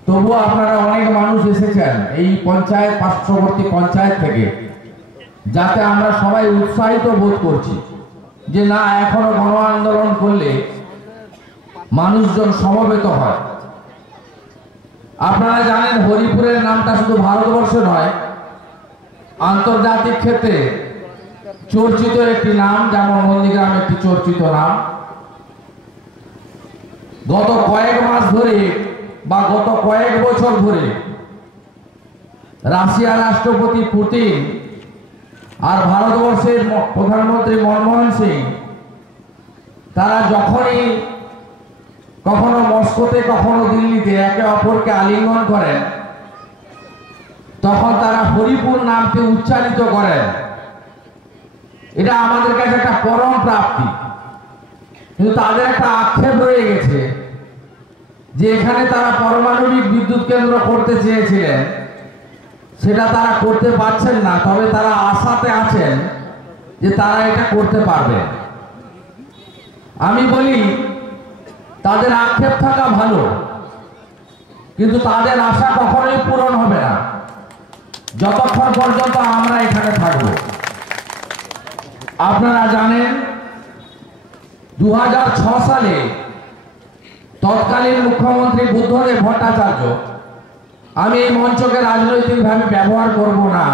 তবুও আপনারা অনেক মানুষ এসেছেন এই পঞ্চায়েত, পার্শ্ববর্তী পঞ্চায়েত থেকে, যাতে আমরা সবাই উৎসাহিত বোধ করছি যে না, এখনো গণ আন্দোলন করলে মানুষজন সমবেত হয়। আপনারা জানেন হরিপুরের নামটা শুধু ভারতবর্ষে নয়, আন্তর্জাতিক ক্ষেত্রে চর্চিত একটি নাম, যেমন নন্দীগ্রাম একটি চর্চিত নাম। গত কয়েক মাস ধরে বা গত কয়েক বছর ধরে রাশিয়ার রাষ্ট্রপতি পুতিন আর ভারতবর্ষের প্রধানমন্ত্রী মনমোহন সিং, তারা যখনই কখনো মস্কোতে কখনো দিল্লিতে একে অপরকে আলিঙ্গন করেন, তখন তারা হরিপুর নামকে উচ্চারিত করেন। এটা আমাদের কাছে একটা পরম প্রাপ্তি, কিন্তু তাদের একটা আক্ষেপ রয়ে গেছে যে এখানে তারা পারমাণবিক বিদ্যুৎ কেন্দ্র করতে চেয়েছিলেন, সেটা তারা করতে পারছেন না, তবে তারা আশাতে আছেন যে তারা এটা করতে পারবে। আমি বলি তাদের আক্ষেপ থাকা ভালো, কিন্তু তাদের আশা কখনোই পূরণ হবে না যতক্ষণ পর্যন্ত আমরা এখানে থাকব। আপনারা জানেন 2006 সালে তৎকালীন মুখ্যমন্ত্রী বুদ্ধদেব ভট্টাচার্য, আমি এই মঞ্চকে রাজনৈতিকভাবে ব্যবহার করব না,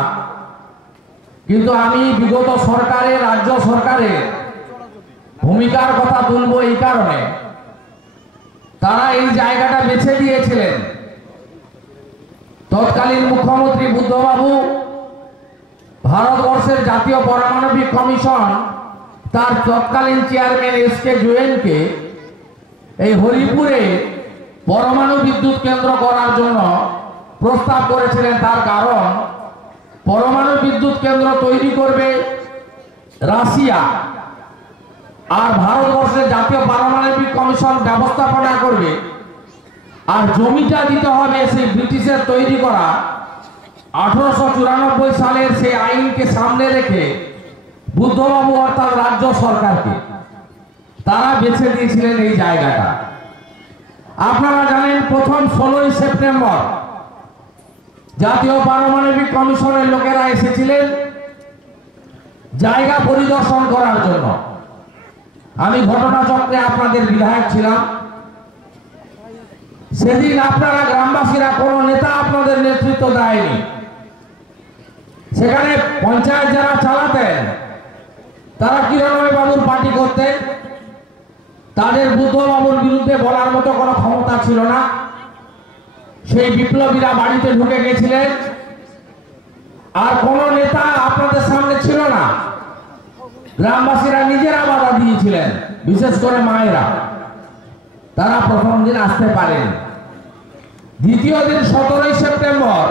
কিন্তু আমি বিগত সরকারের, রাজ্য সরকারের ভূমিকার কথা তুলব এই কারণে, তারা এই জায়গাটা বেছে দিয়েছিলেন। তৎকালীন মুখ্যমন্ত্রী বুদ্ধবাবু ভারতবর্ষের জাতীয় পারমাণবিক কমিশন তার তৎকালীন চেয়ারম্যান এসকে জৈনকে এই হরিপুরে পরমাণু বিদ্যুৎ কেন্দ্র করার জন্য প্রস্তাব করেছিলেন। তার কারণ পরমাণু বিদ্যুৎ কেন্দ্র তৈরি করবে রাশিয়া, আর ভারতবর্ষের জাতীয় পারমাণবিক কমিশন ব্যবস্থাপনা করবে, আর জমিটা দিতে হবে সেই ব্রিটিশের তৈরি করা 1894 সালের সেই আইনকে সামনে রেখে বুদ্ধবাবু অর্থাৎ রাজ্য সরকারকে তারা বেছে দিয়েছিলেন এই জায়গাটা। আপনারা জানেন প্রথম 16ই সেপ্টেম্বর জাতীয় পারমাণবিক কমিশনের লোকেরা এসেছিলেন জায়গা পরিদর্শন করার জন্য। আমি ঘটনাচক্রে আপনাদের বিধায়ক ছিলাম। সেদিন আপনারা গ্রামবাসীরা কোনো নেতা আপনাদের নেতৃত্ব দেয়নি। সেখানে পঞ্চায়েত যারা চালাতেন তারা কিরণময় বাবুর পার্টি করতেন, তাদের বুদ্ধবাবুর বিরুদ্ধে বলার মতো কোনো ক্ষমতা ছিল না। সেই বিপ্লবীরা বাড়িতে ঢুকে গেছিলেন, আর কোন নেতা আপনাদের সামনে ছিল না। গ্রামবাসীরা নিজেরা বাধা দিয়েছিলেন, বিশেষ করে মায়েরা। তারা প্রথম দিন আসতে পারেন। দ্বিতীয় দিন 17ই সেপ্টেম্বর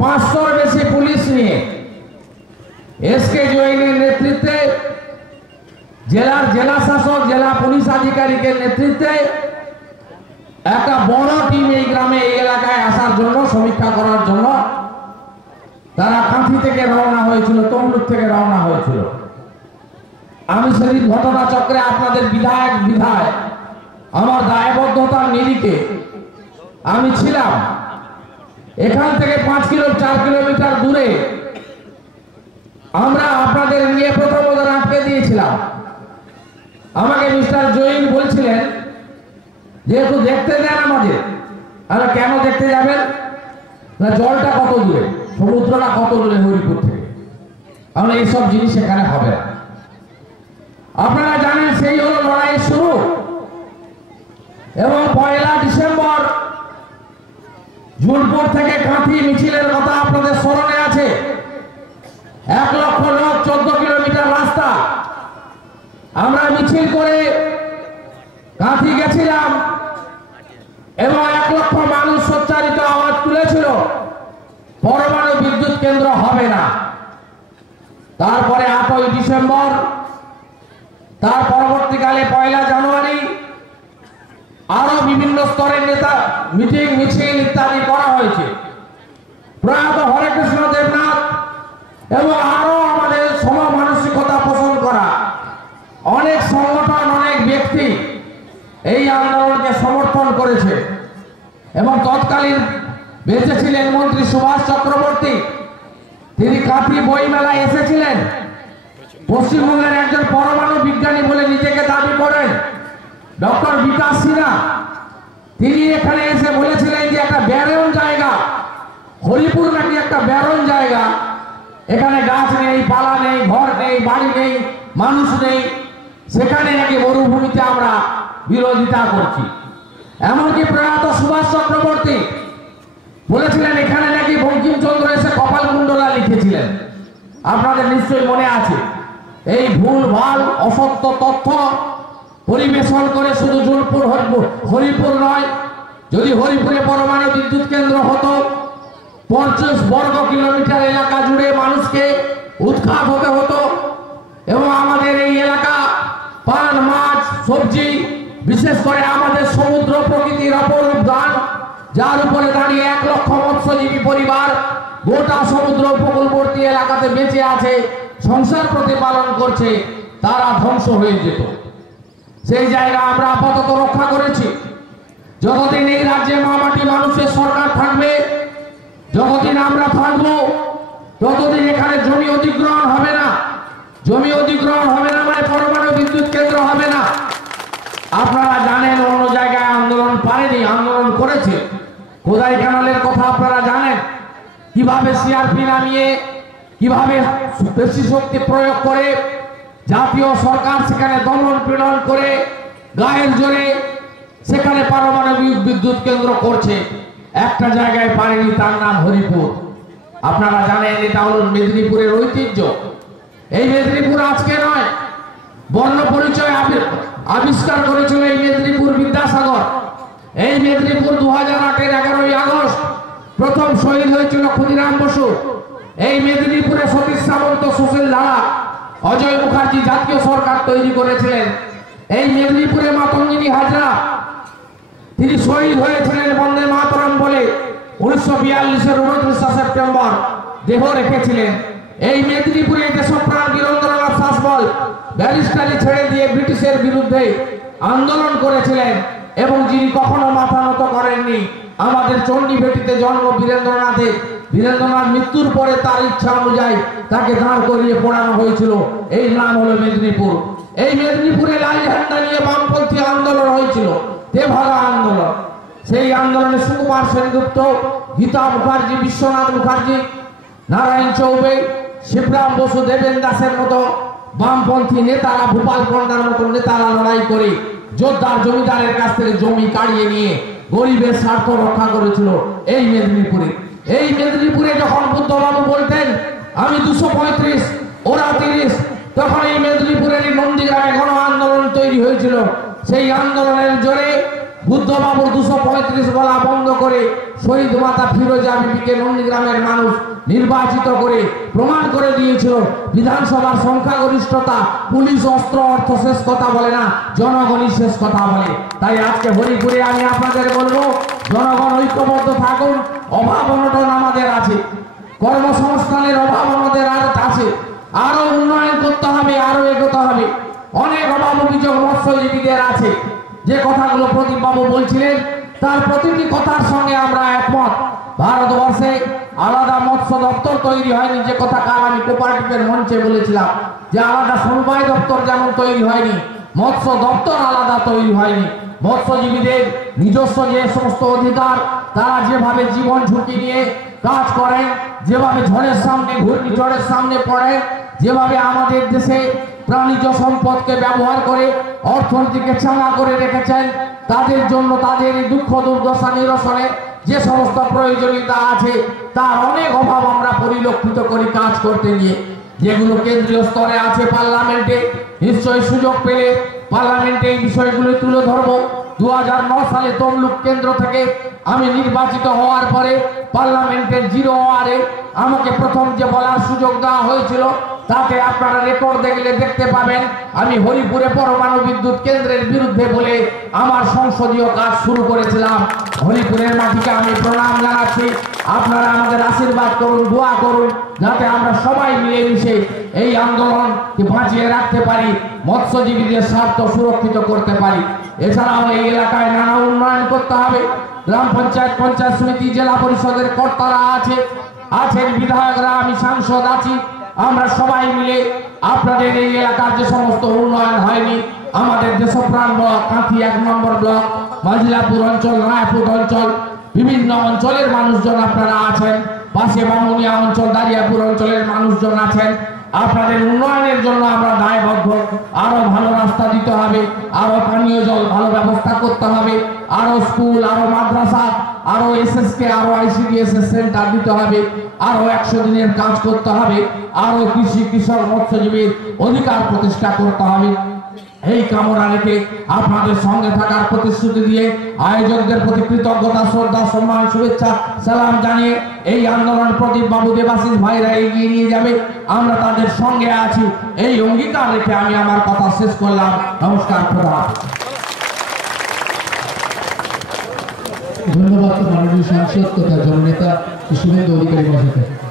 500-র বেশি পুলিশ নিয়ে এসকে জৈনের নেতৃত্বে, জেলার জেলা শাসক, জেলা পুলিশ আধিকারিকের নেতৃত্বে একটা বড় টিম এই গ্রামে, এই এলাকায় আসার জন্য, সমীক্ষা করার জন্য তারা কাঁথি থেকে রওনা হয়েছিল, তমলুক থেকে রওনা হয়েছিল। আমি সেদিন ঘটনাচক্রে আপনাদের বিধায়ক আমার দায়বদ্ধতার নিরিখে আমি ছিলাম। এখান থেকে 4 কিলোমিটার দূরে আমরা আপনাদের নিয়ে প্রথম ওদের আটকে দিয়েছিলাম। আমাকে মিস্টার জৈন বলছিলেন যে একটু দেখতে দেন আমাদের। আরে কেন দেখতে যাবেন? না, জলটা কত দূরে, সমুদ্রটা কত দূরে হরিপুর থেকে, আমরা এইসব জিনিস এখানে হবে না। আপনারা জানেন সেই হলো লড়াই শুরু। এবং 1 ডিসেম্বর ঝুলপুর থেকে কাঁথি মিছিলের কথা আপনাদের স্মরণে আছে। 1 লক্ষ লোক, 14 কিলোমিটার রাস্তা আমরা মিছিল করে কাঁথি গেছিলাম, এবং 1 লক্ষ মানুষ সোচ্চারিত আওয়াজ তুলেছিল পরমাণু বিদ্যুৎ কেন্দ্র হবে না। তারপরে 8ই ডিসেম্বর, তার পরবর্তীকালে 1 জানুয়ারি আরো বিভিন্ন স্তরের নেতা মিটিং, মিছিল ইত্যাদি করা হয়েছে। প্রয়াত হরেকৃষ্ণ দেবনাথ এবং আরো আমাদের সমমানসিকতা পোষণ করা অনেক সংগঠন, অনেক ব্যক্তি এই আন্দোলনকে সমর্থন করেছে। এবং তৎকালীন বেঁচে ছিলেন মন্ত্রী সুভাষ চক্রবর্তী, তিনি কাঁথি বইমেলায় এসেছিলেন। পশ্চিমবঙ্গের একজন পরমাণু বিজ্ঞানী বলে নিজেকে দাবি করেন ডক্টর বিকাশ সিনহা, তিনি এখানে এসে বলেছিলেন যে একটা ব্যারন জায়গা, হরিপুর নাকি একটা ব্যারন জায়গা, এখানে গাছ নেই, পালা নেই, ঘর নেই, বাড়ি নেই, মানুষ নেই, সেখানে নাকি মরুভূমিতে আমরা বিরোধিতা করছি। এমনকি প্রয়াত সুভাষ চক্রবর্তী বলেছিলেন এখানে নাকি বঙ্কিমচন্দ্র এসে কপালকুণ্ডলা লিখেছিলেন। আপনাদের নিশ্চয়ই মনে আছে। এই ভুল ভাল অসত্য তথ্য পরিবেশন করে শুধু হরিপুর নয়, যদি হরিপুরে পরমাণু বিদ্যুৎ কেন্দ্র হতো 50 বর্গ কিলোমিটার এলাকা জুড়ে মানুষকে উৎখাত হতে হতো, এবং আমাদের এই এলাকা পান, মাছ, সবজি, বিশেষ করে আমাদের সমুদ্র প্রকৃতির অপরূপ দান, যার উপরে দাঁড়িয়ে 1 লক্ষ মৎস্যজীবী পরিবার গোটা সমুদ্র উপকূলবর্তী এলাকাতে বেঁচে আছে, সংসার প্রতিপালন করছে, তারা ধ্বংস হয়ে যেত। সেই জায়গা আমরা আপাতত রক্ষা করেছি। যতদিন এই রাজ্যে মামাটি মানুষের সরকার থাকবে, যতদিন আমরা থাকবো, ততদিন এখানে জমি অধিগ্রহণ হবে না। জমি অধিগ্রহণ হবে না মানে পরমাণু বিদ্যুৎ কেন্দ্র হবে না। আপনারা জানেন অন্য জায়গায় আন্দোলন পারেনি, আন্দোলন করেছে। কোদাই ক্যানালের কথা আপনারা জানেন, কিভাবে সিআরপি নামিয়ে, কিভাবে বেশি শক্তি প্রয়োগ করে জাতীয় সরকার সেখানে দমন পীড়ন করে গায়ের জোরে সেখানে পারমাণবিক বিদ্যুৎ কেন্দ্র করছে। একটা জায়গায় পারেনি, তার নাম হরিপুর। আপনারা জানেন এটা হল মেদিনীপুরের ঐতিহ্য। এই মেদিনীপুর আজকে নয়, বর্ণ পরিচয় আবিষ্কার করেছিল এই মেদিনীপুর বিদ্যাসাগর। এই মেদিনীপুর 2008-এর 11ই আগস্ট প্রথম শহীদ হয়েছিল ক্ষুদিরাম বসু। এই মেদিনীপুরে সতীশ সামন্ত, সুশীল ধারা, অজয় মুখার্জি জাতীয় সরকার তৈরি করেছিলেন। এই মেদিনীপুরে মাতঙ্গিনী হাজরা তিনি শহীদ হয়েছিলেন বন্দে মাতরম বলে 1942-এর 29 সেপ্টেম্বর দেহ রেখেছিলেন। এই মেদিনীপুরে দেশপ্রাণ বীরেন্দ্রনাথ শাসমল ব্যারিস্টারি ছেড়ে দিয়ে ব্রিটিশের বিরুদ্ধে আন্দোলন করেছিলেন এবং যিনি কখনো মাথা নত করেননি। আমাদের চণ্ডীভেটিতে জন্ম বীরেন্দ্রনাথের। বীরেন্দ্রনাথ মৃত্যুর পরে তার ইচ্ছা অনুযায়ী তাকে দাঁড় করিয়ে পড়ানো হয়েছিল। এই নাম হলো মেদিনীপুর। এই মেদিনীপুরে লাল ঝান্ডা নিয়ে বামপন্থী আন্দোলন হয়েছিল, তেভাগা আন্দোলন। সেই আন্দোলনে সুকুমার সেনগুপ্ত, গীতা মুখার্জি, বিশ্বনাথ মুখার্জি, নারায়ণ চৌবে, শিবরাম বসু, দেবেন দাসের মতো বামপন্থী নেতারা, ভূপাল কন্ডার মতো নেতারা লড়াই করে যোদ্ধার জমিদারের কাছ থেকে জমি কাড়িয়ে নিয়ে গরিবের স্বার্থ রক্ষা করেছিল এই মেদিনীপুরে। এই মেদিনীপুরে যখন বুদ্ধবাবু বলতেন আমি 235 ওরা 30, তখন এই মেদিনীপুরের নন্দীগ্রামে গণ আন্দোলন তৈরি হয়েছিল। সেই আন্দোলনের জোরে বুদ্ধবাবুর 235 বলা বন্ধ করে শহীদ মাতা ফিরোজা বিবিকে নন্দীগ্রামের মানুষ নির্বাচিত করে প্রমাণ করে দিয়েছিল বিধানসভার সংখ্যাগরিষ্ঠতা, পুলিশ, অস্ত্র, অর্থ শেষ কথা বলে না, জনগণই শেষ কথা বলে। তাই আজকে হরিপুরে আমি আপনাদের বলবো, জনগণ ঐক্যবদ্ধ থাকুন। অভাব অনটন আমাদের আছে, কর্মসংস্থানের অভাব আমাদের আর আছে, আরো উন্নয়ন করতে হবে, আরো এগোতে হবে। অনেক অভাব অভিযোগ মৎস্যজীবীদের আছে। যে কথাগুলো প্রদীপ বাবু বলছিলেন তার প্রতিটি কথার সঙ্গে আমরা একমত। ভারতবর্ষে আলাদা মৎস্য দপ্তর তৈরি হয়নি, যে কথা কাল আমি কোপারেটিভের মঞ্চে বলেছিলাম যে আলাদা সমবায় দপ্তর যেমন তৈরি হয়নি, মৎস্য দপ্তর আলাদা তৈরি হয়নি। মৎস্যজীবীদের নিজস্ব যে সমস্ত অধিকার, তারা যেভাবে জীবন ঝুঁকি নিয়ে কাজ করেন, যেভাবে ঝড়ের সামনে, ঘূর্ণিঝড়ের সামনে পড়েন, যেভাবে আমাদের দেশে প্রাণীজ সম্পদকে ব্যবহার করে অর্থনীতিকে চাঙা করে রেখেছেন, তাদের জন্য তাদের এই দুঃখ দুর্দশা নিরসনে যে সমস্ত প্রয়োজনীয়তা আছে তার অনেক অভাব আমরা পরিলক্ষিত করি কাজ করতে গিয়ে। যেগুলো কেন্দ্রীয় স্তরে আছে পার্লামেন্টে, নিশ্চয়ই সুযোগ পেলে পার্লামেন্টে এই বিষয়গুলো তুলে ধরবো। 2009 সালে তমলুক কেন্দ্র থেকে আমি নির্বাচিত হওয়ার পরে পার্লামেন্টের 0 আওয়ারে আমাকে প্রথম যে বলার সুযোগ দেওয়া হয়েছিল, তাতে আপনারা রেকর্ড দেখলে দেখতে পাবেন আমি হরিপুরে পরমাণু বিদ্যুৎ কেন্দ্রের বিরুদ্ধে বলে আমার সংসদীয় কাজ শুরু করেছিলাম। হরিপুরের মাটিকে আমি প্রণাম জানাচ্ছি। আপনারা আমাদের আশীর্বাদ করুন, দোয়া করুন, যাতে আমরা সবাই মিলেমিশে এই আন্দোলনকে বাঁচিয়ে রাখতে পারি, মৎস্যজীবীদের স্বার্থ সুরক্ষিত করতে পারি। এছাড়াও এই এলাকায় নানা উন্নয়ন করতে হবে। গ্রাম পঞ্চায়েত, পঞ্চায়েত সমিতি, জেলা পরিষদের কর্তারা আছেন, বিধায়করা, আমি সাংসদ আছি। আমরা সবাই মিলে আপনাদের এই এলাকার যে সমস্ত উন্নয়ন হয়নি, আমাদের দেশপ্রাণ ব্লক, কাঁথি 1 নম্বর ব্লক, মাজিলাপুর অঞ্চল, রায়পুর অঞ্চল, বিভিন্ন অঞ্চলের মানুষজন আপনারা আছেন, পাশে বামুনিয়া অঞ্চল, দারিয়াপুর অঞ্চলের মানুষজন আছেন। আপনাদের উন্নয়নের জন্য আমরা দায়বদ্ধ। আরো ভালো রাস্তা দিতে হবে, আরো পানীয় জল ভালো ব্যবস্থা করতে হবে, আরো স্কুল, আরো মাদ্রাসা, আরো এসএসকে, আরো আইসিডিএসএস সেন্টার দিতে হবে, আরো 100 দিনের কাজ করতে হবে, আরো কৃষি, কৃষক, মৎস্যজীবীর অধিকার প্রতিষ্ঠা করতে হবে। এই কামনা রেখে আপনাদের সঙ্গে থাকার প্রতিশ্রুতি দিয়ে আয়োজকদের প্রতি কৃতজ্ঞতা, শ্রদ্ধা, সম্মান, শুভেচ্ছা, সালাম জানিয়ে এই আন্দোলন প্রদীপ বাবু, দেবাশিস ভাইরা এগিয়ে নিয়ে যাবে, আমরা তাদের সঙ্গে আছি, এই অঙ্গীকার রেখে আমি আমার কথা শেষ করলাম। নমস্কার। ধন্যবাদ মাননীয় সাংসদ তথা জননেতা শুভেন্দু অধিকারী মহাশয়কে।